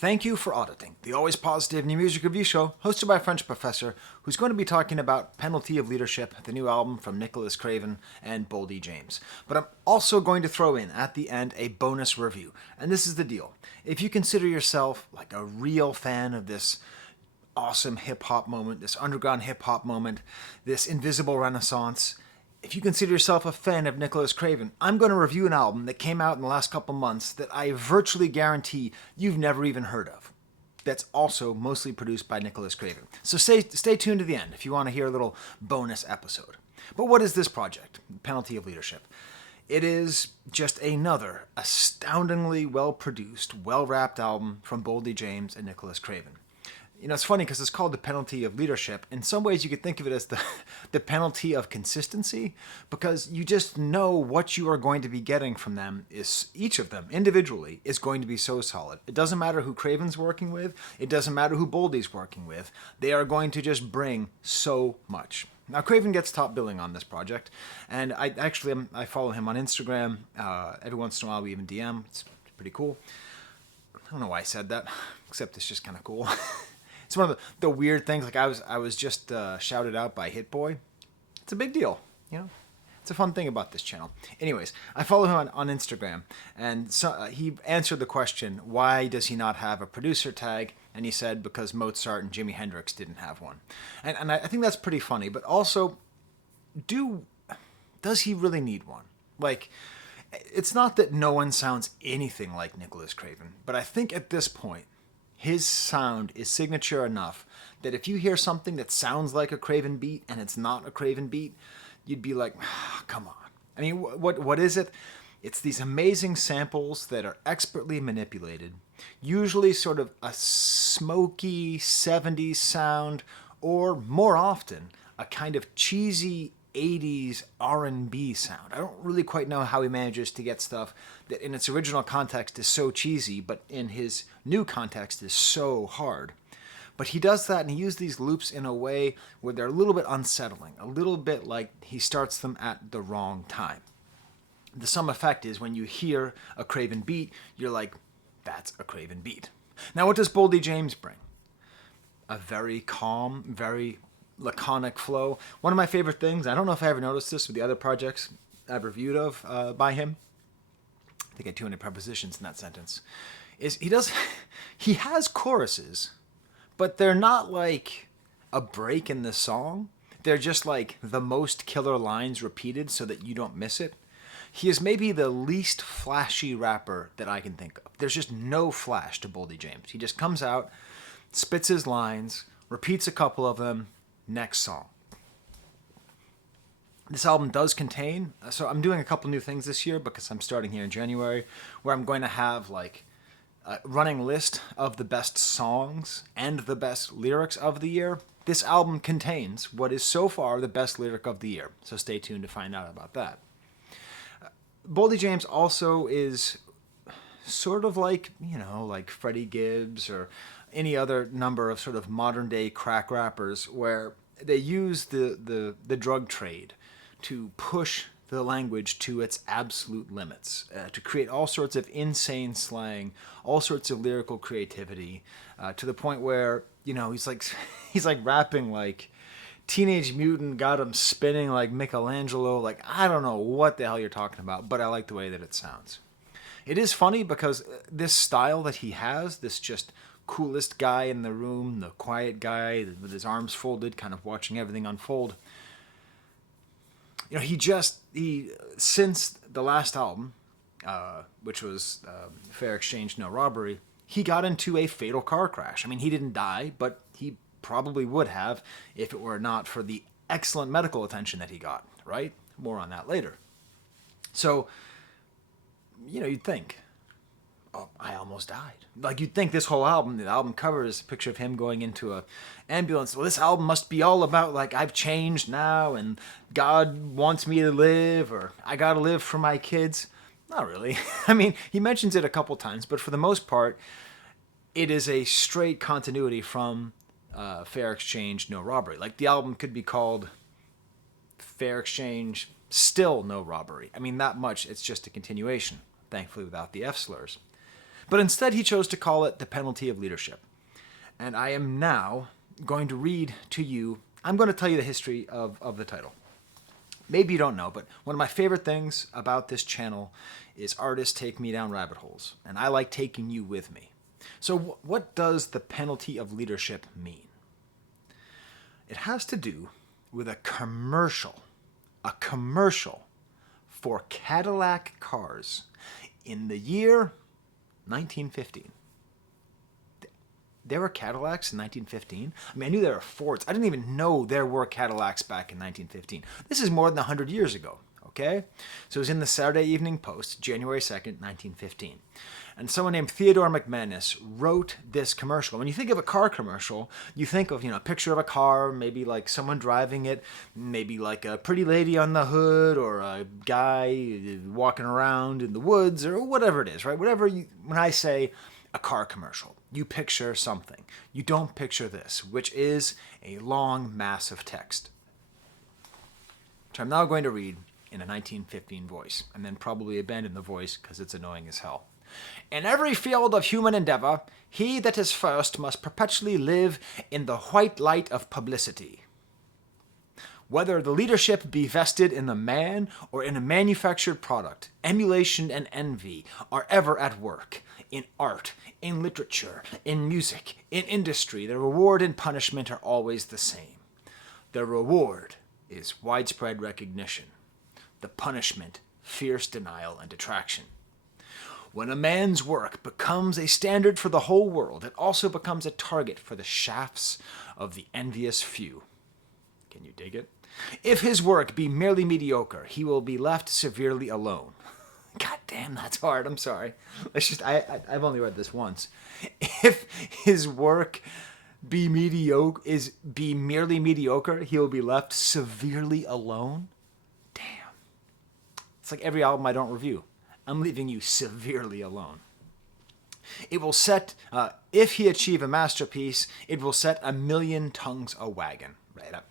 Thank you for auditing, the always positive new music review show hosted by a French professor who's going to be talking about Penalty of Leadership, the new album from Nicholas Craven and Boldy James. But I'm also going to throw in at the end a bonus review. And this is the deal. If you consider yourself like a real fan of this awesome hip-hop moment, this underground hip-hop moment, this invisible renaissance, if you consider yourself a fan of Nicholas Craven, I'm going to review an album that came out in the last couple months that I virtually guarantee you've never even heard of. That's also mostly produced by Nicholas Craven. So stay tuned to the end if you want to hear a little bonus episode. But what is this project, Penalty of Leadership? It is just another astoundingly well-produced, well-wrapped album from Boldy James and Nicholas Craven. You know, it's funny because it's called the penalty of leadership. In some ways, you could think of it as the penalty of consistency, because you just know what you are going to be getting from them. Is each of them individually is going to be so solid. It doesn't matter who Craven's working with. It doesn't matter who Boldy's working with. They are going to just bring so much. Now, Craven gets top billing on this project, and I follow him on Instagram. Every once in a while, we even DM. It's pretty cool. I don't know why I said that, except it's just kind of cool. It's one of the weird things. Like I was just shouted out by Hit Boy. It's a big deal, you know. It's a fun thing about this channel. Anyways, I follow him on Instagram, and so, he answered the question, why does he not have a producer tag? And he said because Mozart and Jimi Hendrix didn't have one. And I think that's pretty funny. But also, does he really need one? Like, it's not that no one sounds anything like Nicholas Craven, but I think at this point, his sound is signature enough that if you hear something that sounds like a Craven beat and it's not a Craven beat, you'd be like, come on. I mean, what is it? It's these amazing samples that are expertly manipulated, usually sort of a smoky 70s sound, or more often, a kind of cheesy 80s R&B sound. I don't really quite know how he manages to get stuff that in its original context is so cheesy, but in his new context is so hard. But he does that, and he uses these loops in a way where they're a little bit unsettling, a little bit like he starts them at the wrong time. The sum effect is when you hear a Craven beat, you're like, that's a Craven beat. Now, what does Boldy James bring? A very calm, very laconic flow. One of my favorite things, I don't know if I ever noticed this with the other projects I've reviewed of by him, I think I had 200 prepositions in that sentence, is he has choruses, but they're not like a break in the song. They're just like the most killer lines repeated so that you don't miss it. He is maybe the least flashy rapper that I can think of. There's just no flash to Boldy James. He just comes out, spits his lines, repeats a couple of them, next song. This album does contain, so I'm doing a couple new things this year because I'm starting here in January, where I'm going to have like a running list of the best songs and the best lyrics of the year. This album contains what is so far the best lyric of the year, so stay tuned to find out about that. Boldy James also is sort of like, you know, like Freddie Gibbs or any other number of sort of modern day crack rappers where they use the drug trade to push the language to its absolute limits, to create all sorts of insane slang, all sorts of lyrical creativity, to the point where, you know, he's like rapping like Teenage Mutant got him spinning like Michelangelo. Like, I don't know what the hell you're talking about, but I like the way that it sounds. It is funny because this style that he has, this just coolest guy in the room, the quiet guy with his arms folded, kind of watching everything unfold. You know, he since the last album, which was Fair Exchange, No Robbery, he got into a fatal car crash. I mean, he didn't die, but he probably would have if it were not for the excellent medical attention that he got, right? More on that later. So, you know, you'd think, oh, I almost died. Like, you'd think this whole album, the album cover is a picture of him going into a ambulance. Well, this album must be all about, like, I've changed now, and God wants me to live, or I gotta live for my kids. Not really. I mean, he mentions it a couple times, but for the most part, it is a straight continuity from Fair Exchange, No Robbery. Like, the album could be called Fair Exchange, Still No Robbery. I mean, that much, it's just a continuation, thankfully without the F slurs. But instead he chose to call it the penalty of leadership. And I am now going to read to you, I'm going to tell you the history of the title. Maybe you don't know, but one of my favorite things about this channel is artists take me down rabbit holes, and I like taking you with me. So what does the penalty of leadership mean? It has to do with a commercial for Cadillac cars in the year 1915. There were Cadillacs in 1915? I mean, I knew there were Fords. I didn't even know there were Cadillacs back in 1915. This is more than 100 years ago, okay? So it was in the Saturday Evening Post, January 2nd, 1915. And someone named Theodore McManus wrote this commercial. When you think of a car commercial, you think of, a picture of a car, maybe like someone driving it, maybe like a pretty lady on the hood, or a guy walking around in the woods, or whatever it is, right? When I say a car commercial, you picture something. You don't picture this, which is a long mass of text, which I'm now going to read in a 1915 voice, and then probably abandon the voice because it's annoying as hell. In every field of human endeavor, he that is first must perpetually live in the white light of publicity. Whether the leadership be vested in the man or in a manufactured product, emulation and envy are ever at work. In art, in literature, in music, in industry, the reward and punishment are always the same. The reward is widespread recognition. The punishment, fierce denial and detraction. When a man's work becomes a standard for the whole world, it also becomes a target for the shafts of the envious few. Can you dig it? If his work be merely mediocre, he will be left severely alone. God damn, that's hard. I'm sorry. I've only read this once. If his work be merely mediocre, he will be left severely alone. Damn. It's like every album I don't review. I'm leaving you severely alone. It will set, if he achieve a masterpiece, it will set 1,000,000 tongues a wagon. Right up.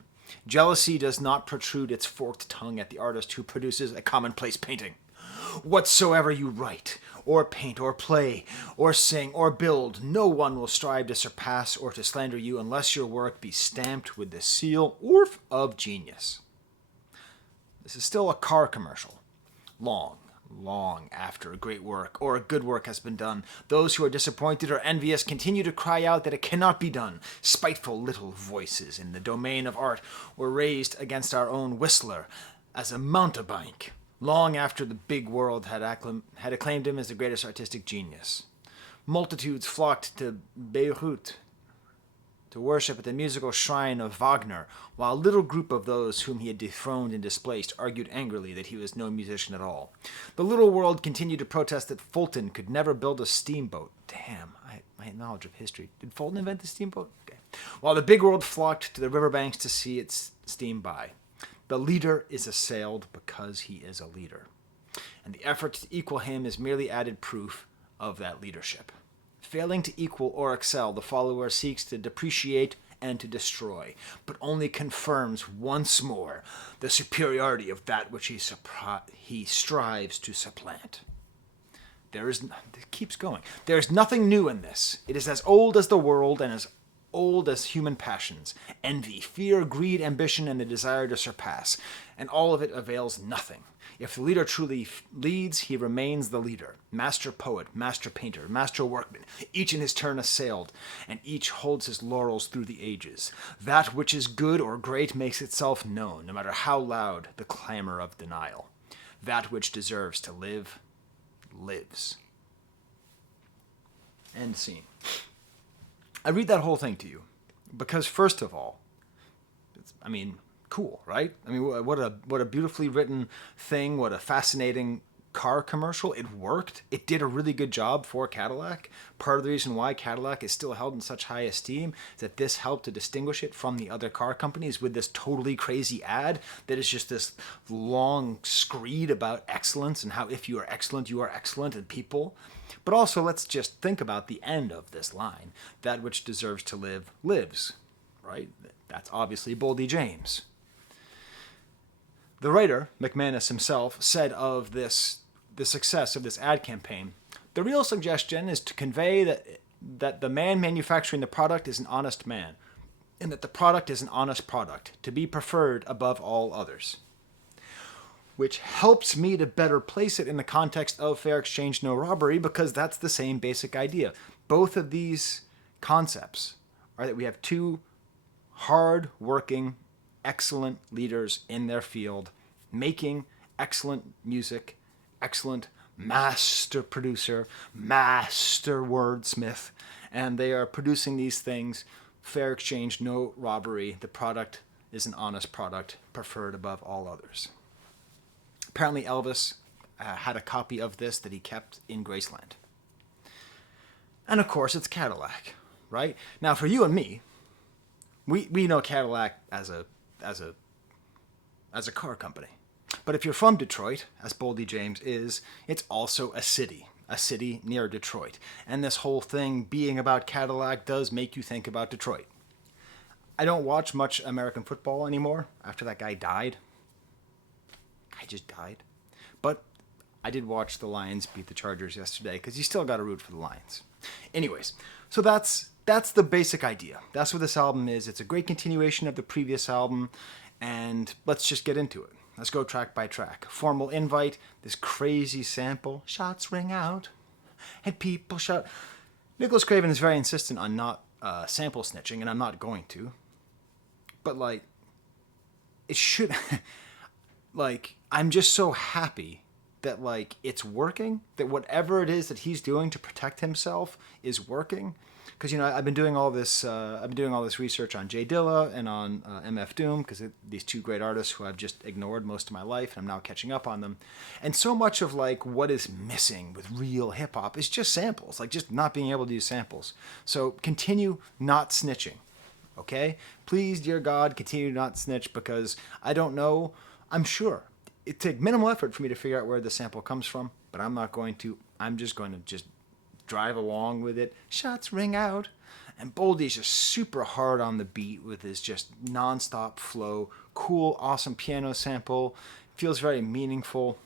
Jealousy does not protrude its forked tongue at the artist who produces a commonplace painting. Whatsoever you write, or paint, or play, or sing, or build, no one will strive to surpass or to slander you unless your work be stamped with the seal of genius. This is still a car commercial. Long after a great work or a good work has been done, those who are disappointed or envious continue to cry out that it cannot be done. Spiteful little voices in the domain of art were raised against our own Whistler as a mountebank, long after the big world had acclaimed him as the greatest artistic genius. Multitudes flocked to Beirut to worship at the musical shrine of Wagner, while a little group of those whom he had dethroned and displaced argued angrily that he was no musician at all. The little world continued to protest that Fulton could never build a steamboat. Damn, my knowledge of history. Did Fulton invent the steamboat? Okay. While the big world flocked to the riverbanks to see it steam by. The leader is assailed because he is a leader. And the effort to equal him is merely added proof of that leadership. Failing to equal or excel, the follower seeks to depreciate and to destroy, but only confirms once more the superiority of that which he strives to supplant. It keeps going. There is nothing new in this. It is as old as the world and as old as human passions, envy, fear, greed, ambition, and the desire to surpass, and all of it avails nothing. If the leader truly leads, he remains the leader, master poet, master painter, master workman, each in his turn assailed, and each holds his laurels through the ages. That which is good or great makes itself known, no matter how loud the clamor of denial. That which deserves to live, lives. End scene. I read that whole thing to you because, first of all, cool, right? I mean, what a beautifully written thing. What a fascinating car commercial. It worked. It did a really good job for Cadillac. Part of the reason why Cadillac is still held in such high esteem is that this helped to distinguish it from the other car companies with this totally crazy ad that is just this long screed about excellence and how if you are excellent and people. But also, let's just think about the end of this line. That which deserves to live, lives. Right? That's obviously Boldy James. The writer, McManus himself, said of the success of this ad campaign, The real suggestion is to convey that the man manufacturing the product is an honest man, and that the product is an honest product, to be preferred above all others. Which helps me to better place it in the context of fair exchange, no robbery, because that's the same basic idea. Both of these concepts are that we have two hard-working, excellent leaders in their field, making excellent music, excellent master producer, master wordsmith, and they are producing these things, fair exchange, no robbery. The product is an honest product, preferred above all others. Apparently Elvis had a copy of this that he kept in Graceland. And of course it's Cadillac, right? Now for you and me, we know Cadillac as a car company. But if you're from Detroit, as Boldy James is, it's also a city near Detroit. And this whole thing being about Cadillac does make you think about Detroit. I don't watch much American football anymore after that guy died. Guy just died. But I did watch the Lions beat the Chargers yesterday because you still got to root for the Lions. Anyways, so that's the basic idea. That's what this album is. It's a great continuation of the previous album, and let's just get into it. Let's go track by track. Formal invite, this crazy sample, shots ring out, and people shout. Nicholas Craven is very insistent on not sample snitching, and I'm not going to. But, like, it should... like, I'm just so happy that, like, it's working, that whatever it is that he's doing to protect himself is working. Because, you know, I've been doing all this research on Jay Dilla and on MF Doom, because these two great artists who I've just ignored most of my life, and I'm now catching up on them. And so much of, like, what is missing with real hip-hop is just samples, like, just not being able to use samples. So continue not snitching, okay? Please, dear God, continue not snitch, because I don't know, I'm sure it takes minimal effort for me to figure out where the sample comes from, but I'm not going to. I'm just going to just drive along with it. Shots ring out. And Boldy's just super hard on the beat with his just non-stop flow. Cool, awesome piano sample. Feels very meaningful.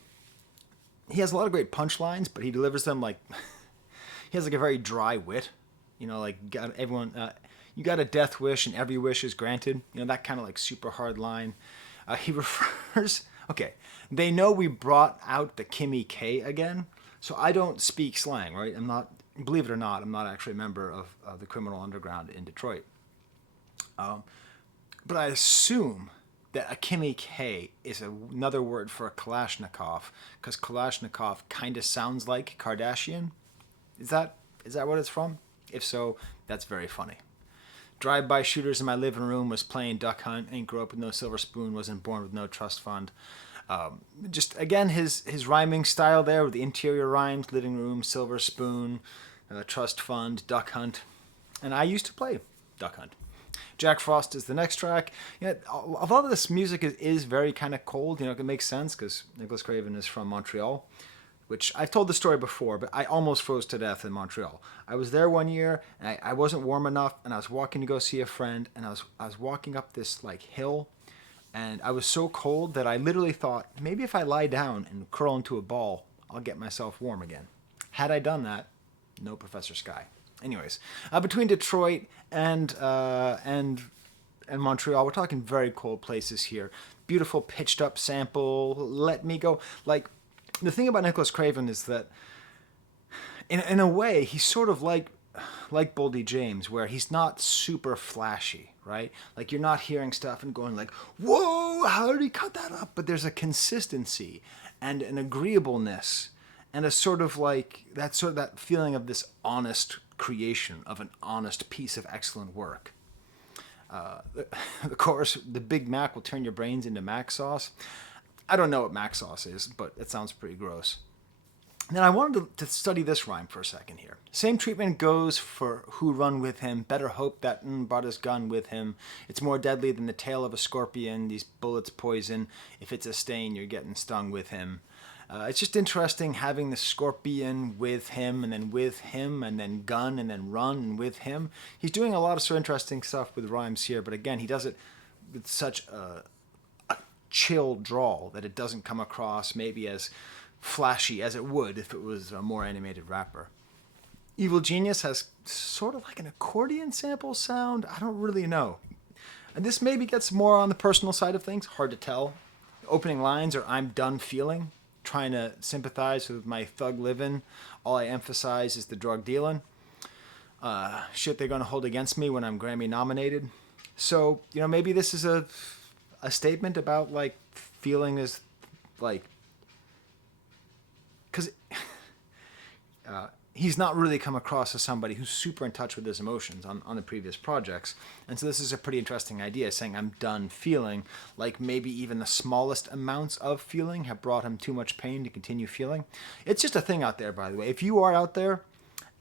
He has a lot of great punchlines, but he delivers them like... he has like a very dry wit. You know, like you got a death wish and every wish is granted. You know, that kind of like super hard line. He refers... Okay, they know we brought out the Kimmy K again, so I don't speak slang, right? I'm not, believe it or not, I'm not actually a member of the criminal underground in Detroit. But I assume that a Kimmy K is another word for a Kalashnikov, because Kalashnikov kind of sounds like Kardashian. Is that what it's from? If so, that's very funny. Drive-by shooters in my living room, was playing duck hunt, ain't grew up with no silver spoon, wasn't born with no trust fund. Just, again, his rhyming style there with the interior rhymes, living room, silver spoon, trust fund, duck hunt. And I used to play duck hunt. Jack Frost is the next track. You know, a lot of this music is very kind of cold. You know, it makes sense because Nicholas Craven is from Montreal, which I've told the story before, but I almost froze to death in Montreal. I was there one year, and I wasn't warm enough, and I was walking to go see a friend, and I was walking up this like hill, and I was so cold that I literally thought, maybe if I lie down and curl into a ball, I'll get myself warm again. Had I done that, no Professor Sky. Anyways, between Detroit and Montreal, we're talking very cold places here. Beautiful pitched up sample, let me go. Like, the thing about Nicholas Craven is that, in a way, he's sort of like Boldy James, where he's not super flashy, right? Like, you're not hearing stuff and going like, whoa, how did he cut that up? But there's a consistency and an agreeableness and a sort of that feeling of this honest creation of an honest piece of excellent work. Of course, the Big Mac will turn your brains into Mac sauce. I don't know what Mac sauce is, but it sounds pretty gross. Then I wanted to study this rhyme for a second here. Same treatment goes for who run with him. Better hope that brought his gun with him. It's more deadly than the tail of a scorpion. These bullets poison. If it's a stain, you're getting stung with him. It's just interesting having the scorpion with him, and then gun, and then run, and with him. He's doing a lot of so interesting stuff with rhymes here, but again, he does it with such a chill drawl that it doesn't come across maybe as flashy as it would if it was a more animated rapper. Evil Genius has sort of like an accordion sample sound. I don't really know. And this maybe gets more on the personal side of things. Hard to tell. Opening lines are "I'm done feeling," trying to sympathize with my thug living. All I emphasize is the drug dealing. Shit they're going to hold against me when I'm Grammy nominated. So, maybe this is a statement about, like, feeling is, like, because he's not really come across as somebody who's super in touch with his emotions on the previous projects. And so this is a pretty interesting idea, saying I'm done feeling, like maybe even the smallest amounts of feeling have brought him too much pain to continue feeling. It's just a thing out there, by the way. If you are out there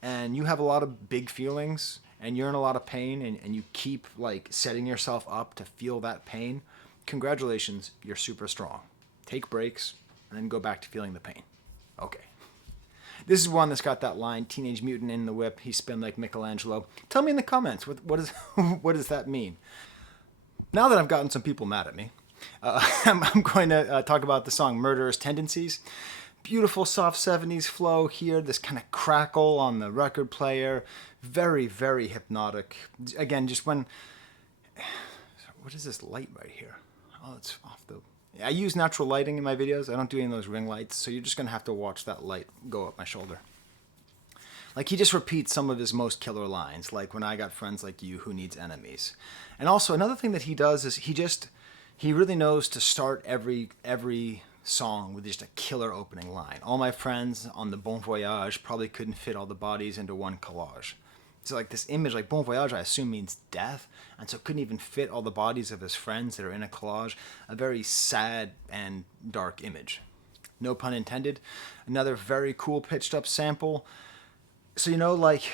and you have a lot of big feelings and you're in a lot of pain and you keep like setting yourself up to feel that pain, congratulations, you're super strong. Take breaks and then go back to feeling the pain. Okay. This is one that's got that line, "Teenage Mutant in the whip, he spin like Michelangelo." Tell me in the comments, what does that mean? Now that I've gotten some people mad at me, I'm going to talk about the song "Murderous Tendencies." Beautiful soft 70s flow here, this kind of crackle on the record player. Very, very hypnotic. Again, just when... What is this light right here? Oh, it's off the... I use natural lighting in my videos. I don't do any of those ring lights, so you're just going to have to watch that light go up my shoulder. Like, he just repeats some of his most killer lines, like "When I got friends like you, who needs enemies?" And also, another thing that he does is he really knows to start every song with just a killer opening line. "All my friends on the Bon Voyage probably couldn't fit all the bodies into one collage." So like this image, like Bon Voyage, I assume means death, and so couldn't even fit all the bodies of his friends that are in a collage. A very sad and dark image. No pun intended. Another very cool pitched up sample. So, like,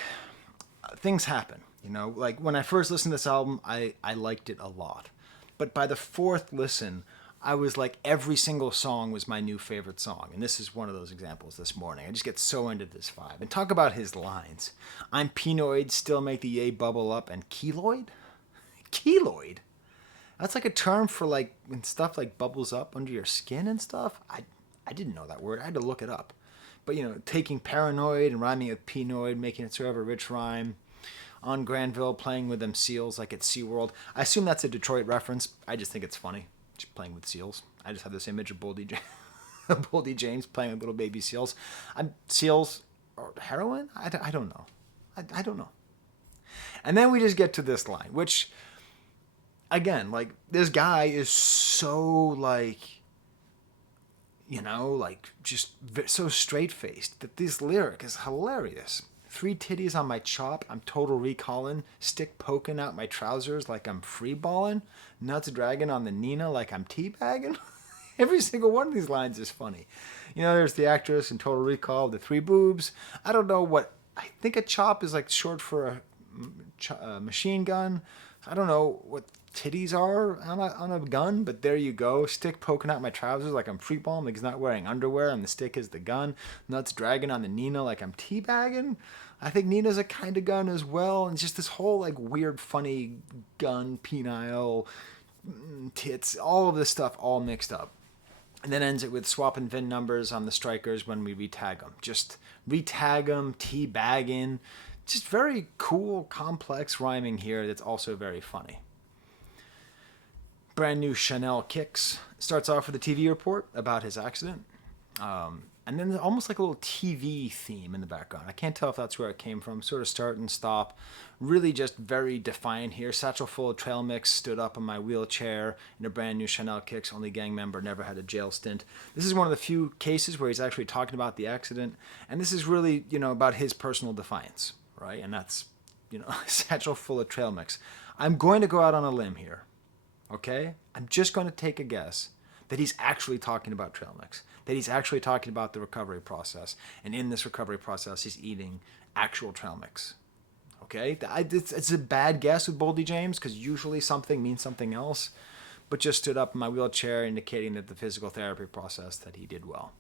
things happen, Like, when I first listened to this album, I liked it a lot. But by the fourth listen, I was like, every single song was my new favorite song. And this is one of those examples this morning. I just get so into this vibe. And talk about his lines. "I'm penoid, still make the yay bubble up," and keloid? Keloid? That's like a term for like when stuff like bubbles up under your skin and stuff. I didn't know that word. I had to look it up. But, taking paranoid and rhyming with penoid, making it sort of a rich rhyme. On Granville, playing with them seals like it's SeaWorld. I assume that's a Detroit reference. I just think it's funny. Just playing with seals. I just have this image of Boldy James playing with little baby seals. Seals or heroin? I don't know. I don't know. And then we just get to this line, which, again, like, this guy is so, like, just so straight-faced that this lyric is hilarious. "3 titties on my chop, I'm total recalling. Stick poking out my trousers like I'm freeballing. Nuts dragging on the Nina like I'm teabagging." Every single one of these lines is funny. There's the actress in Total Recall, the 3 boobs. I don't know what... I think a chop is like short for a machine gun. I don't know what titties are on a gun, but there you go. Stick poking out my trousers like I'm freeballing, like he's not wearing underwear, and the stick is the gun. Nuts dragging on the Nina like I'm teabagging. I think Nina's a kind of gun as well. And it's just this whole like weird, funny gun, penile, tits, all of this stuff all mixed up. And then ends it with swapping VIN numbers on the strikers when we retag them. Just retag them, teabagging. Just very cool, complex rhyming here that's also very funny. Brand new Chanel kicks. Starts off with a TV report about his accident. And then almost like a little TV theme in the background. I can't tell if that's where it came from. Sort of start and stop. Really just very defiant here. Satchel full of trail mix. Stood up in my wheelchair in a brand new Chanel kicks. Only gang member. Never had a jail stint. This is one of the few cases where he's actually talking about the accident. And this is really, about his personal defiance. Right? And that's, satchel full of trail mix. I'm going to go out on a limb here. Okay? I'm just going to take a guess that he's actually talking about trail mix, that he's actually talking about the recovery process, and in this recovery process, he's eating actual trail mix. Okay? It's a bad guess with Boldy James, because usually something means something else, but just stood up in my wheelchair, indicating that the physical therapy process, that he did well.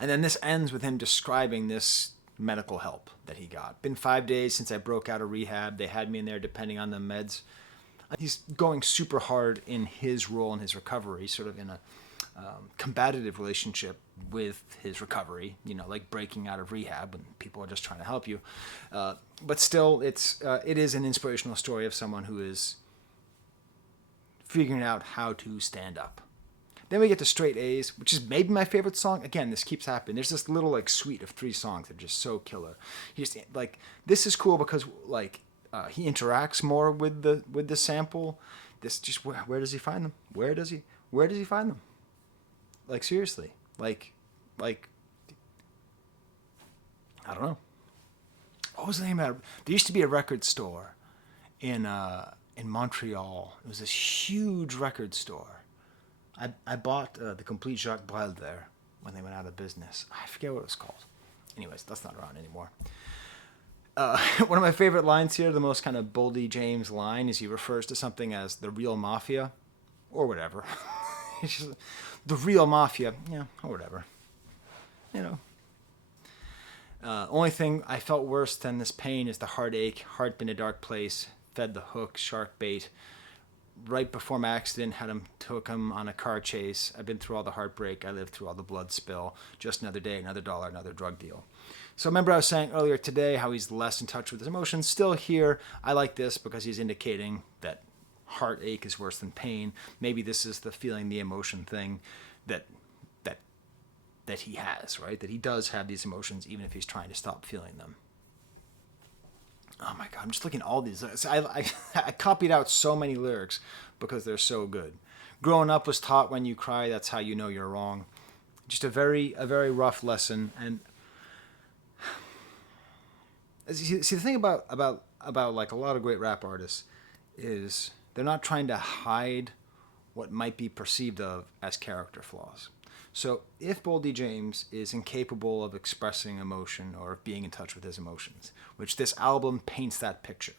And then this ends with him describing this medical help that he got. Been 5 days since I broke out of rehab. They had me in there depending on the meds. He's going super hard in his role in his recovery, sort of in a combative relationship with his recovery, like breaking out of rehab when people are just trying to help you. But still, it is an inspirational story of someone who is figuring out how to stand up. Then we get to Straight A's, which is maybe my favorite song. Again, this keeps happening. There's this little like suite of 3 songs that are just so killer. He just like this is cool because like he interacts more with the sample. This just where does he find them? Where does he find them? Like seriously, like I don't know. What was the name of it? There used to be a record store in Montreal. It was this huge record store. I bought the complete Jacques Brel there when they went out of business. I forget what it was called. Anyways, that's not around anymore. One of my favorite lines here, the most kind of Boldy James line, is he refers to something as the real mafia, or whatever. It's just, the real mafia, yeah, or whatever. Only thing I felt worse than this pain is the heartache. Heart been a dark place. Fed the hook, shark bait. Right before my accident, took him on a car chase. I've been through all the heartbreak. I lived through all the blood spill. Just another day, another dollar, another drug deal. So remember I was saying earlier today how he's less in touch with his emotions. Still here, I like this because he's indicating that heartache is worse than pain. Maybe this is the feeling, the emotion thing that he has, right? That he does have these emotions even if he's trying to stop feeling them. Oh my God, I'm just looking at all these. I copied out so many lyrics because they're so good. Growing up was taught when you cry, that's how you know you're wrong. Just a very rough lesson. And see the thing about like a lot of great rap artists is they're not trying to hide what might be perceived of as character flaws. So if Boldy James is incapable of expressing emotion or of being in touch with his emotions, which this album paints that picture,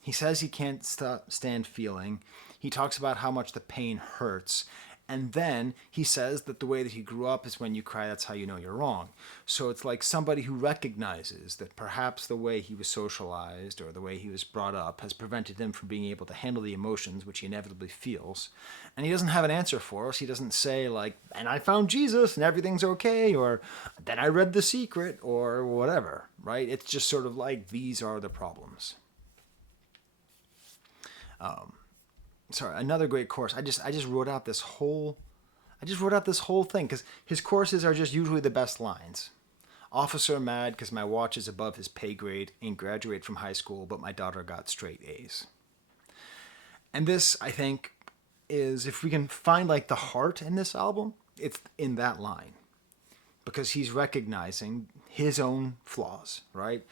he says he can't stand feeling. He talks about how much the pain hurts. And then he says that the way that he grew up is when you cry, that's how you know you're wrong. So it's like somebody who recognizes that perhaps the way he was socialized or the way he was brought up has prevented him from being able to handle the emotions which he inevitably feels. And he doesn't have an answer for us. He doesn't say like, and I found Jesus and everything's okay, or then I read The Secret, or whatever, right? It's just sort of like, these are the problems. Sorry, another great course. I just wrote out this whole thing because his courses are just usually the best lines. Officer mad because my watch is above his pay grade. Ain't graduate from high school, but my daughter got straight A's. And this, I think, is, if we can find like the heart in this album, it's in that line. Because he's recognizing his own flaws, right?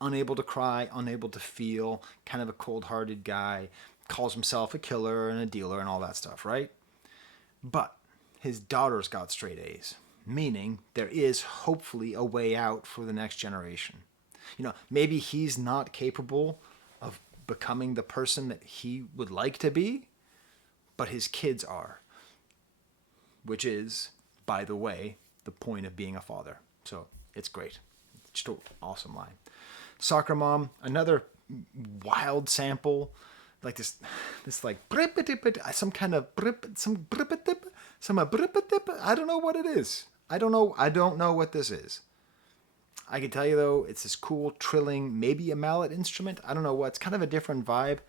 Unable to cry, unable to feel, kind of a cold-hearted guy, calls himself a killer and a dealer and all that stuff, right? But his daughter's got straight A's, meaning there is hopefully a way out for the next generation. Maybe he's not capable of becoming the person that he would like to be, but his kids are, which is, by the way, the point of being a father. So it's great. It's just an awesome line. Soccer Mom, another wild sample. Like this like some kind of I don't know what it is. I don't know what this is. I can tell you though, it's this cool trilling, maybe a mallet instrument. I don't know what. It's kind of a different vibe.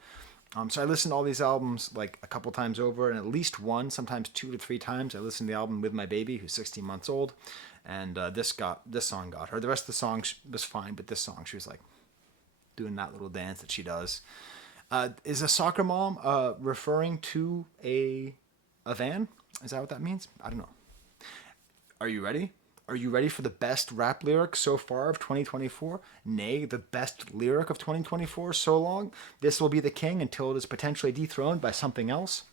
So I listened to all these albums like a couple times over, and at least one, sometimes 2 to 3 times, I listened to the album with my baby, who's 16 months old, and this song got her. The rest of the song was fine, but this song, she was like doing that little dance that she does. Is a soccer mom referring to a van? Is that what that means? I don't know. Are you ready? Are you ready for the best rap lyric so far of 2024? Nay, the best lyric of 2024 so long? This will be the king until it is potentially dethroned by something else?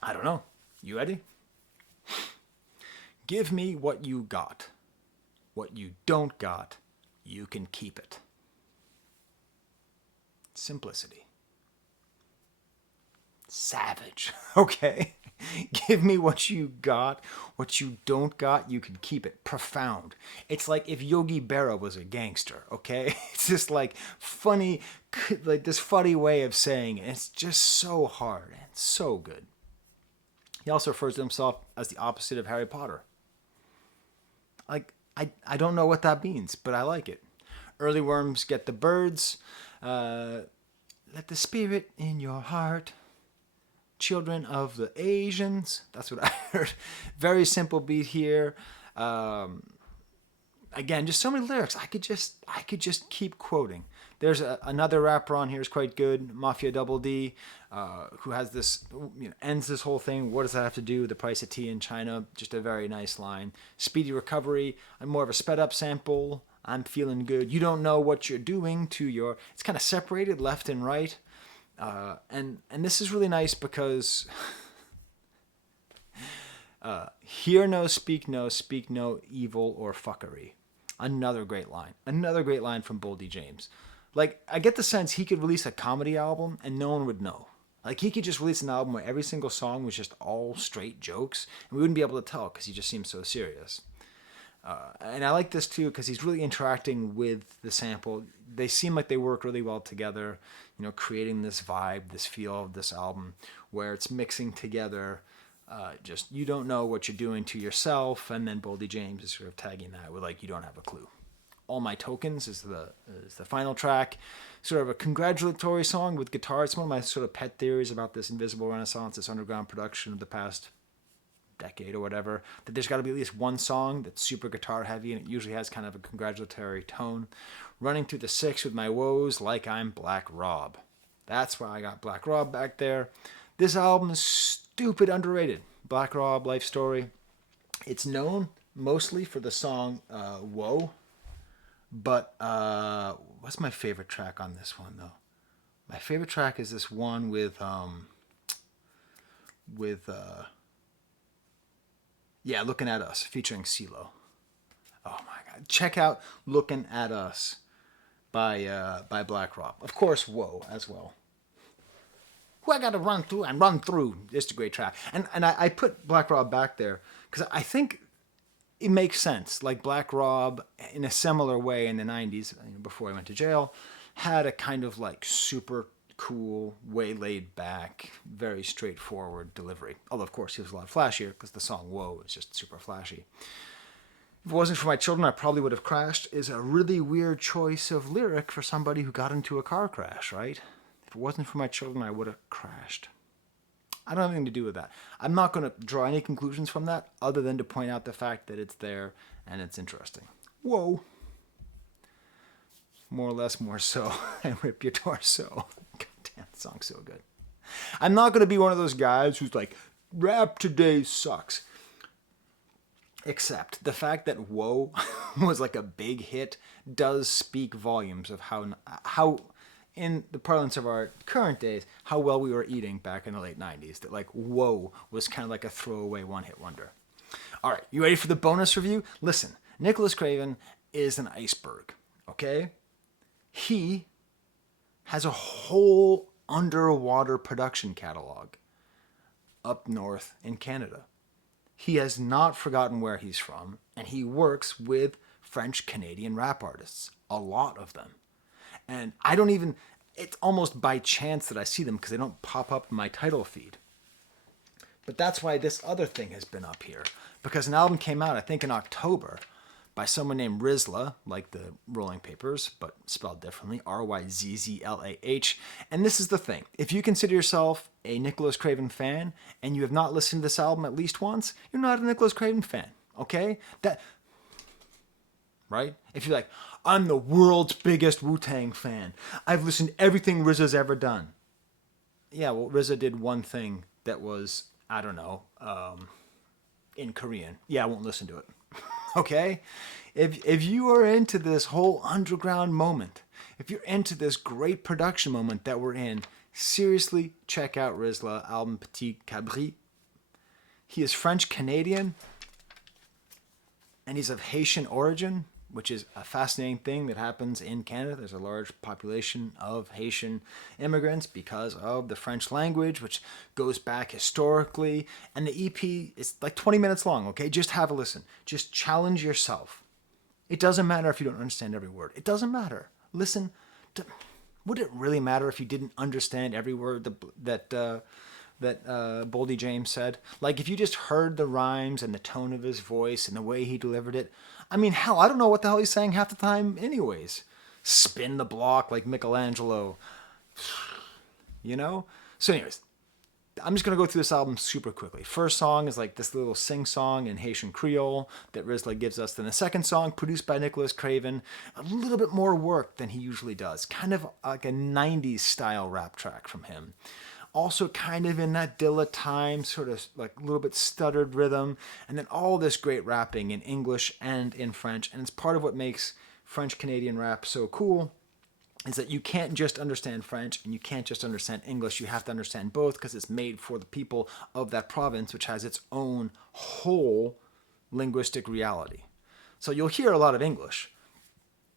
I don't know. You ready? Give me what you got. What you don't got, you can keep it. Simplicity. Savage, okay? Give me what you got. What you don't got, you can keep it. Profound. It's like if Yogi Berra was a gangster, okay? It's just like funny, like this funny way of saying it. It's just so hard and so good. He also refers to himself as the opposite of Harry Potter. Like, I don't know what that means, but I like it. Early worms get the birds. Let the spirit in your heart. Children of the Asians. That's what I heard. Very simple beat here. Again, just so many lyrics. I could just keep quoting. There's another rapper on here who's quite good, Mafia Double D, who has this, ends this whole thing. What does that have to do with the price of tea in China? Just a very nice line. Speedy recovery. I'm more of a sped up sample. I'm feeling good. You don't know what you're doing to your. It's kind of separated left and right, and this is really nice because. Hear no, speak no evil or fuckery. Another great line. Another great line from Boldy James. Like, I get the sense he could release a comedy album and no one would know. Like, he could just release an album where every single song was just all straight jokes and we wouldn't be able to tell because he just seems so serious. And I like this too because he's really interacting with the sample. They seem like they work really well together, creating this vibe, this feel of this album where it's mixing together. Just you don't know what you're doing to yourself, and then Boldy James is sort of tagging that with like you don't have a clue. All My Tokens is the final track, sort of a congratulatory song with guitar. It's one of my sort of pet theories about this invisible renaissance, this underground production of the past decade or whatever, that there's got to be at least one song that's super guitar heavy and it usually has kind of a congratulatory tone. Running through the six with my woes like I'm Black Rob. That's why I got Black Rob back there. This album is stupid underrated. Black Rob, Life Story. It's known mostly for the song Whoa. But what's my favorite track on this one, though? My favorite track is this one with Looking at Us, featuring CeeLo. Oh my God. Check out Looking at Us by Black Rob. Of course, Whoa as well. Who I got to run through and run through. It's a great track. And I put Black Rob back there because I think it makes sense. Like Black Rob, in a similar way in the 90s, before he went to jail, had a kind of like super cool, way laid back, very straightforward delivery. Although, of course, he was a lot flashier because the song Whoa is just super flashy. If it wasn't for my children, I probably would have crashed is a really weird choice of lyric for somebody who got into a car crash, right? If it wasn't for my children, I would have crashed. I don't have anything to do with that. I'm not going to draw any conclusions from that other than to point out the fact that it's there and it's interesting. Whoa. More or less, more so. And rip your torso. God damn, the song's so good. I'm not going to be one of those guys who's like, rap today sucks. Except the fact that Whoa was like a big hit does speak volumes of how in the parlance of our current days, how well we were eating back in the late 90s. That like Whoa was kind of like a throwaway one-hit wonder. All right, you ready for the bonus review? Listen, Nicholas Craven is an iceberg, okay? He has a whole underwater production catalog up north in Canada. He has not forgotten where he's from, and he works with French-Canadian rap artists, a lot of them. And it's almost by chance that I see them because they don't pop up in my title feed. But that's why this other thing has been up here. Because an album came out, I think, in October by someone named Rizla, like the Rolling Papers, but spelled differently, Ryzzlah. And this is the thing. If you consider yourself a Nicholas Craven fan and you have not listened to this album at least once, you're not a Nicholas Craven fan, okay? Right? If you're like, I'm the world's biggest Wu-Tang fan. I've listened to everything RZA's ever done. Yeah, well, RZA did one thing that was, I don't know, in Korean. Yeah, I won't listen to it. Okay? If you are into this whole underground moment, if you're into this great production moment that we're in, seriously check out Rizla album Petit Cabri. He is French-Canadian, and he's of Haitian origin, which is a fascinating thing that happens in Canada. There's a large population of Haitian immigrants because of the French language, which goes back historically. And the EP is like 20 minutes long, okay? Just have a listen. Just challenge yourself. It doesn't matter if you don't understand every word. It doesn't matter. Listen. Would it really matter if you didn't understand every word that that Boldy James said. Like, if you just heard the rhymes and the tone of his voice and the way he delivered it, I mean, hell, I don't know what the hell he's saying half the time anyways. Spin the block like Michelangelo, you know? So anyways, I'm just going to go through this album super quickly. First song is like this little sing-song in Haitian Creole that Rizla gives us. Then the second song, produced by Nicholas Craven, a little bit more work than he usually does. Kind of like a 90s style rap track from him. Also kind of in that Dilla time, sort of like a little bit stuttered rhythm. And then all this great rapping in English and in French. And it's part of what makes French-Canadian rap so cool, is that you can't just understand French and you can't just understand English. You have to understand both because it's made for the people of that province, which has its own whole linguistic reality. So you'll hear a lot of English,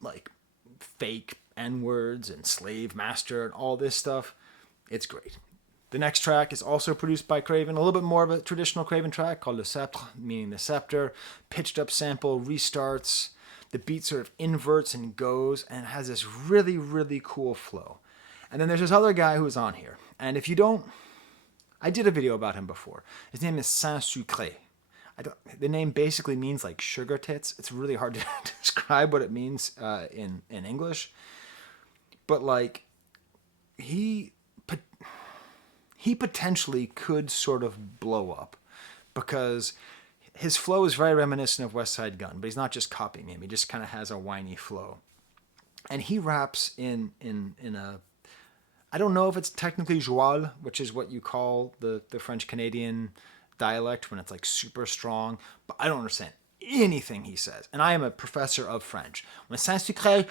like fake N-words and slave master and all this stuff. It's great. The next track is also produced by Craven, a little bit more of a traditional Craven track called Le Sceptre, meaning the scepter, pitched up sample, restarts. The beat sort of inverts and goes, and it has this really, really cool flow. And then there's this other guy who's on here. And if you don't, I did a video about him before. His name is Saint-Sucré. The name basically means like sugar tits. It's really hard to describe what it means in English. But like, he potentially could sort of blow up because his flow is very reminiscent of West Side Gun, but he's not just copying him. He just kind of has a whiny flow. And he raps in a, I don't know if it's technically joual, which is what you call the French-Canadian dialect when it's like super strong, but I don't understand anything he says. And I am a professor of French. When Saint-Sucré,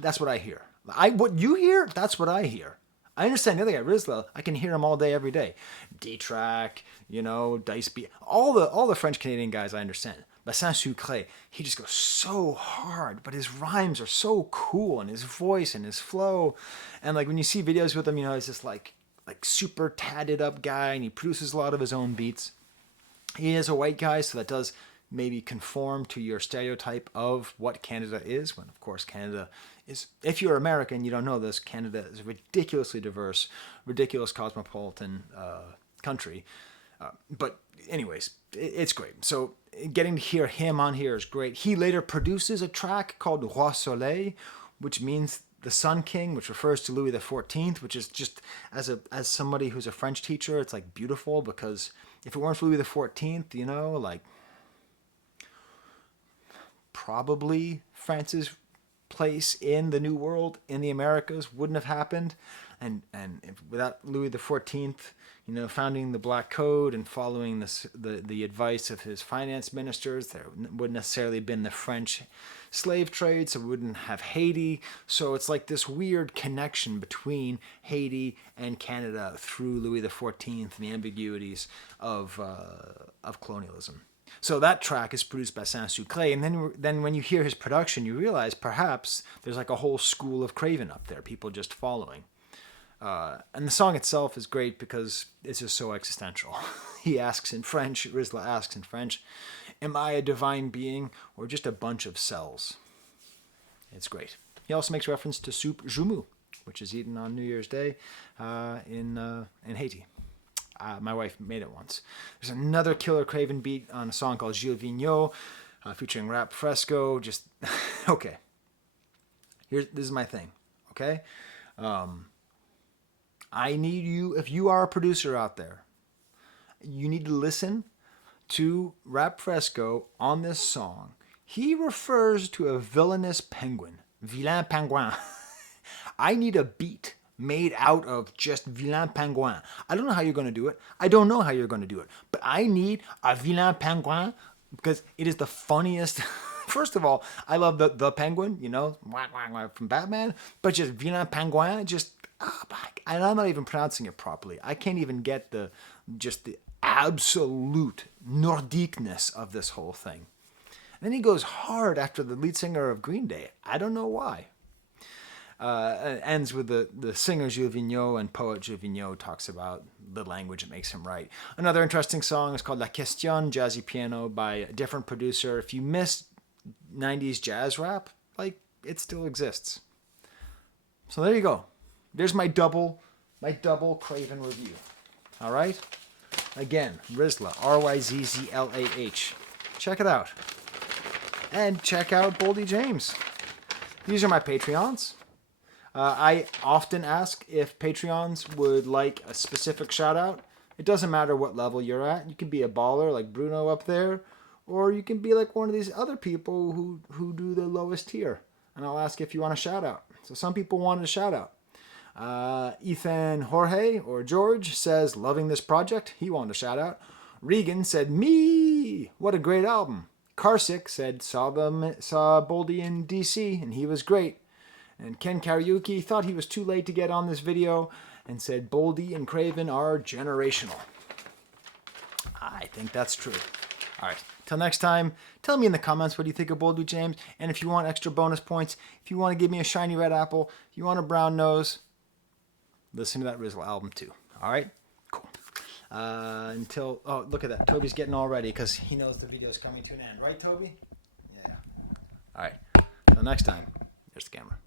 that's what I hear. What you hear, that's what I hear. I understand the other guy, Rizla. I can hear him all day, every day. D-track, Dice beat, all the French Canadian guys I understand. But Saint-Sucré, he just goes so hard, but his rhymes are so cool, and his voice and his flow, and like when you see videos with him, he's just like super tatted up guy, and he produces a lot of his own beats. He is a white guy, so that does maybe conform to your stereotype of what Canada is, when of course Canada is, if you're American, you don't know this, Canada is a ridiculously diverse, ridiculous cosmopolitan country. But anyways, it's great. So getting to hear him on here is great. He later produces a track called Roi Soleil, which means the Sun King, which refers to Louis XIV, which is just, as somebody who's a French teacher, it's like beautiful, because if it weren't for Louis XIV, like probably France's place in the New World, in the Americas, wouldn't have happened. And without Louis XIV, founding the Black Code and following the advice of his finance ministers, there wouldn't necessarily been the French slave trade, so we wouldn't have Haiti. So it's like this weird connection between Haiti and Canada through Louis XIV and the ambiguities of colonialism. So that track is produced by Saint-Sucré, and then when you hear his production, you realize perhaps there's like a whole school of Craven up there, people just following. And the song itself is great because it's just so existential. He asks in French, Rizla asks in French, am I a divine being or just a bunch of cells? It's great. He also makes reference to soup joumou, which is eaten on New Year's Day in Haiti. My wife made it once. There's another killer Craven beat on a song called Gilles Vigneault, featuring Rap Fresco. Just, okay. This is my thing, okay? I need you, if you are a producer out there, you need to listen to Rap Fresco on this song. He refers to a villainous penguin, vilain pingouin. I need a beat made out of just vilain pingouin. I don't know how you're going to do it. I don't know how you're going to do it. But I need a vilain pingouin because it is the funniest. First of all, I love the penguin, from Batman. But just vilain pingouin, and I'm not even pronouncing it properly. I can't even get the absolute Nordiqueness of this whole thing. And then he goes hard after the lead singer of Green Day. I don't know why. It ends with the singer Gilles Vigneault, and poet Gilles Vigneault talks about the language that makes him write. Another interesting song is called La Question, jazzy piano by a different producer. If you missed 90s jazz rap, it still exists. So there you go. There's my double my double Craven review. All right? Again, Rizla, Ryzzlah. Check it out. And check out Boldy James. These are my Patreons. I often ask if Patreons would like a specific shout out. It doesn't matter what level you're at. You can be a baller like Bruno up there, or you can be like one of these other people who do the lowest tier. And I'll ask if you want a shout out. So some people wanted a shout out. Ethan Jorge or George says, loving this project. He wanted a shout out. Regan said, me! What a great album. Karsick said, saw Boldy in DC and he was great. And Ken Karaoke thought he was too late to get on this video and said Boldy and Craven are generational. I think that's true. All right, till next time, tell me in the comments what you think of Boldy James, and if you want extra bonus points, if you want to give me a shiny red apple, if you want a brown nose, listen to that Rizla album too. All right, cool. Oh, look at that. Toby's getting all ready because he knows the video is coming to an end. Right, Toby? Yeah. All right, till next time, there's the camera.